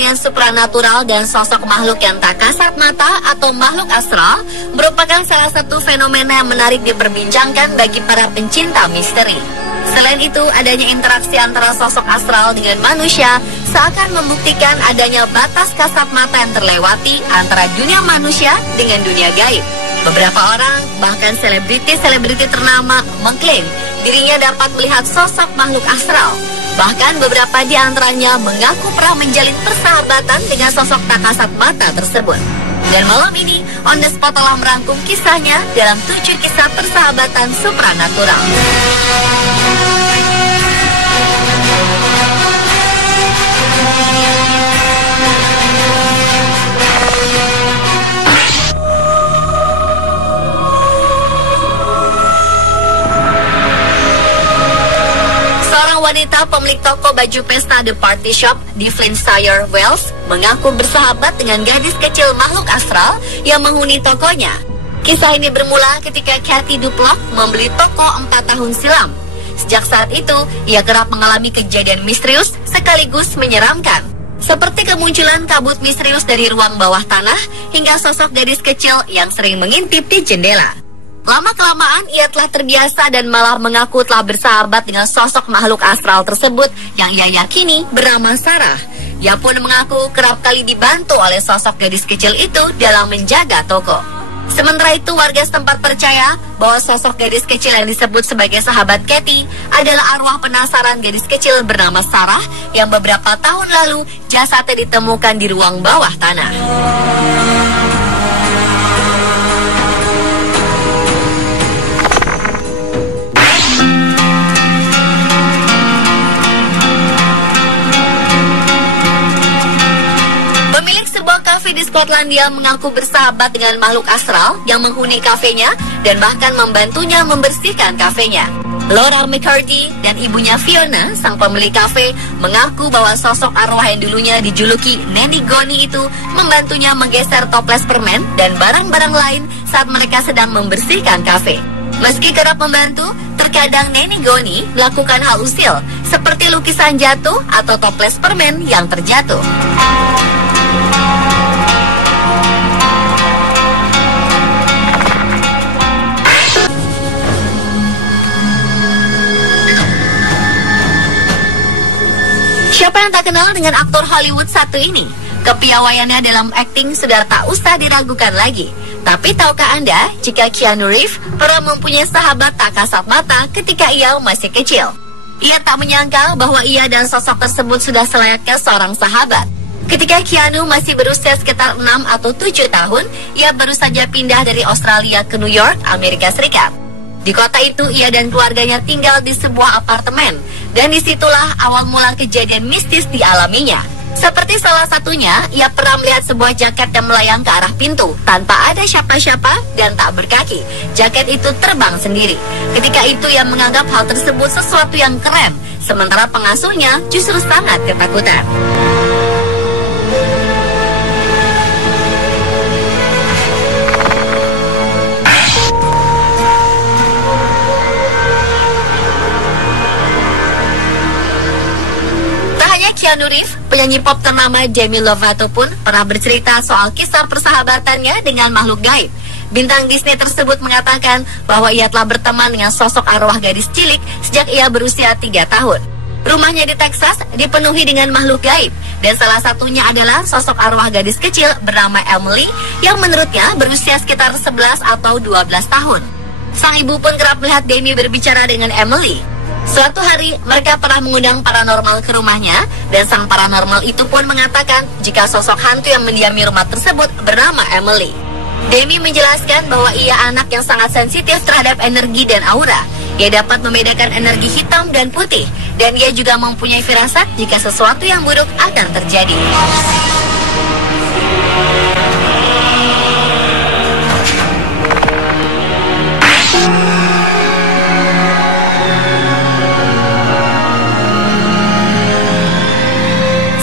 dengan supranatural dan sosok makhluk yang tak kasat mata atau makhluk astral merupakan salah satu fenomena yang menarik diperbincangkan bagi para pencinta misteri. Selain itu, adanya interaksi antara sosok astral dengan manusia seakan membuktikan adanya batas kasat mata yang terlewati antara dunia manusia dengan dunia gaib. Beberapa orang, bahkan selebriti ternama, mengklaim dirinya dapat melihat sosok makhluk astral. Bahkan beberapa di antaranya mengaku pernah menjalin persahabatan dengan sosok tak kasat mata tersebut. Dan malam ini, On The Spot telah merangkum kisahnya dalam 7 kisah persahabatan supranatural. Wanita pemilik toko baju pesta The Party Shop di Flintshire, Wales, mengaku bersahabat dengan gadis kecil makhluk astral yang menghuni tokonya. Kisah ini bermula ketika Cathy Duplock membeli toko 4 tahun silam. Sejak saat itu, ia kerap mengalami kejadian misterius sekaligus menyeramkan, seperti kemunculan kabut misterius dari ruang bawah tanah hingga sosok gadis kecil yang sering mengintip di jendela. Lama-kelamaan ia telah terbiasa dan malah mengaku telah bersahabat dengan sosok makhluk astral tersebut yang ia yakini bernama Sarah. Ia pun mengaku kerap kali dibantu oleh sosok gadis kecil itu dalam menjaga toko. Sementara itu, warga setempat percaya bahwa sosok gadis kecil yang disebut sebagai sahabat Cathy adalah arwah penasaran gadis kecil bernama Sarah yang beberapa tahun lalu jasadnya ditemukan di ruang bawah tanah. Di Skotlandia mengaku bersahabat dengan makhluk astral yang menghuni kafenya dan bahkan membantunya membersihkan kafenya. Laura McCarthy dan ibunya Fiona, sang pemilik kafe, mengaku bahwa sosok arwah yang dulunya dijuluki Nanny Goni itu membantunya menggeser toples permen dan barang-barang lain saat mereka sedang membersihkan kafe. Meski kerap membantu, terkadang Nanny Goni melakukan hal usil seperti lukisan jatuh atau toples permen yang terjatuh. Siapa yang tak kenal dengan aktor Hollywood satu ini? Kepiawaiannya dalam akting sudah tak usah diragukan lagi. Tapi tahukah Anda jika Keanu Reeves pernah mempunyai sahabat tak kasat mata ketika ia masih kecil? Ia tak menyangka bahwa ia dan sosok tersebut sudah selayaknya seorang sahabat. Ketika Keanu masih berusia sekitar 6 atau 7 tahun, ia baru saja pindah dari Australia ke New York, Amerika Serikat. Di kota itu, ia dan keluarganya tinggal di sebuah apartemen, dan disitulah awal mula kejadian mistis dialaminya. Seperti salah satunya, ia pernah melihat sebuah jaket yang melayang ke arah pintu, tanpa ada siapa-siapa dan tak berkaki. Jaket itu terbang sendiri. Ketika itu, ia menganggap hal tersebut sesuatu yang keren, sementara pengasuhnya justru sangat ketakutan. Keanu Reeves, penyanyi pop ternama Demi Lovato pun pernah bercerita soal kisah persahabatannya dengan makhluk gaib. Bintang Disney tersebut mengatakan bahwa ia telah berteman dengan sosok arwah gadis cilik sejak ia berusia 3 tahun. Rumahnya di Texas dipenuhi dengan makhluk gaib, dan salah satunya adalah sosok arwah gadis kecil bernama Emily yang menurutnya berusia sekitar 11 atau 12 tahun. Sang ibu pun kerap melihat Demi berbicara dengan Emily. Suatu hari, mereka pernah mengundang paranormal ke rumahnya, dan sang paranormal itu pun mengatakan jika sosok hantu yang mendiami rumah tersebut bernama Emily. Demi menjelaskan bahwa ia anak yang sangat sensitif terhadap energi dan aura. Ia dapat membedakan energi hitam dan putih, dan ia juga mempunyai firasat jika sesuatu yang buruk akan terjadi.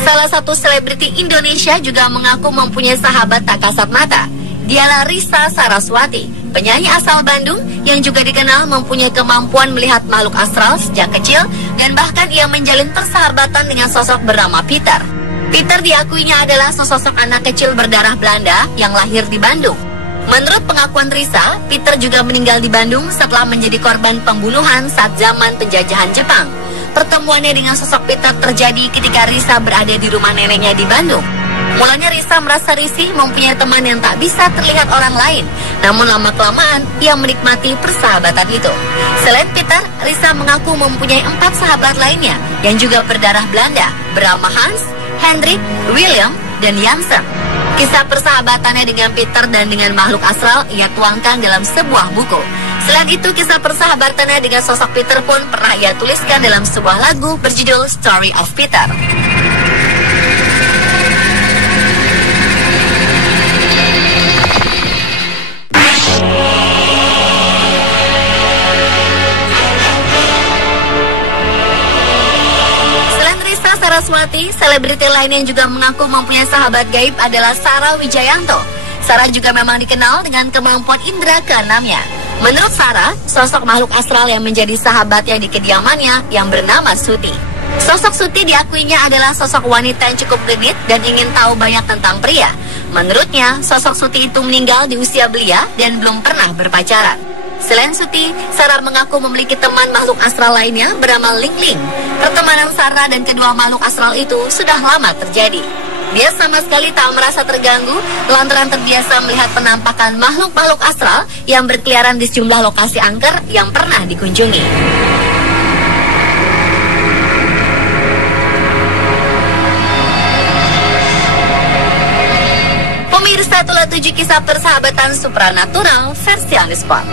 Salah satu selebriti Indonesia juga mengaku mempunyai sahabat tak kasat mata. Dialah Risa Saraswati, penyanyi asal Bandung yang juga dikenal mempunyai kemampuan melihat makhluk astral sejak kecil, dan bahkan ia menjalin persahabatan dengan sosok bernama Peter. Peter diakuinya adalah sosok anak kecil berdarah Belanda yang lahir di Bandung. Menurut pengakuan Risa, Peter juga meninggal di Bandung setelah menjadi korban pembunuhan saat zaman penjajahan Jepang. Pertemuannya dengan sosok Peter terjadi ketika Risa berada di rumah neneknya di Bandung. Mulanya Risa merasa risih mempunyai teman yang tak bisa terlihat orang lain. Namun lama-kelamaan ia menikmati persahabatan itu. Selain Peter, Risa mengaku mempunyai 4 sahabat lainnya yang juga berdarah Belanda, bernama Hans, Hendrik, William, dan Jansen. Kisah persahabatannya dengan Peter dan dengan makhluk astral ia tuangkan dalam sebuah buku. Selain itu, kisah persahabatannya dengan sosok Peter pun pernah ia tuliskan dalam sebuah lagu berjudul Story of Peter. Saraswati, selebriti lain yang juga mengaku mempunyai sahabat gaib adalah Sarah Wijayanto. Sarah juga memang dikenal dengan kemampuan indera keenamnya. Menurut Sarah, sosok makhluk astral yang menjadi sahabatnya di kediamannya yang bernama Suti. Sosok Suti diakuinya adalah sosok wanita yang cukup genit dan ingin tahu banyak tentang pria. Menurutnya, sosok Suti itu meninggal di usia belia dan belum pernah berpacaran. Selain Suti, Sarah mengaku memiliki teman makhluk astral lainnya bernama Ling Ling. Pertemanan Sarah dan kedua makhluk astral itu sudah lama terjadi. Dia sama sekali tak merasa terganggu lantaran terbiasa melihat penampakan makhluk-makhluk astral yang berkeliaran di sejumlah lokasi angker yang pernah dikunjungi. Pemirsa, itulah 7 kisah persahabatan supranatural versi On The Spot.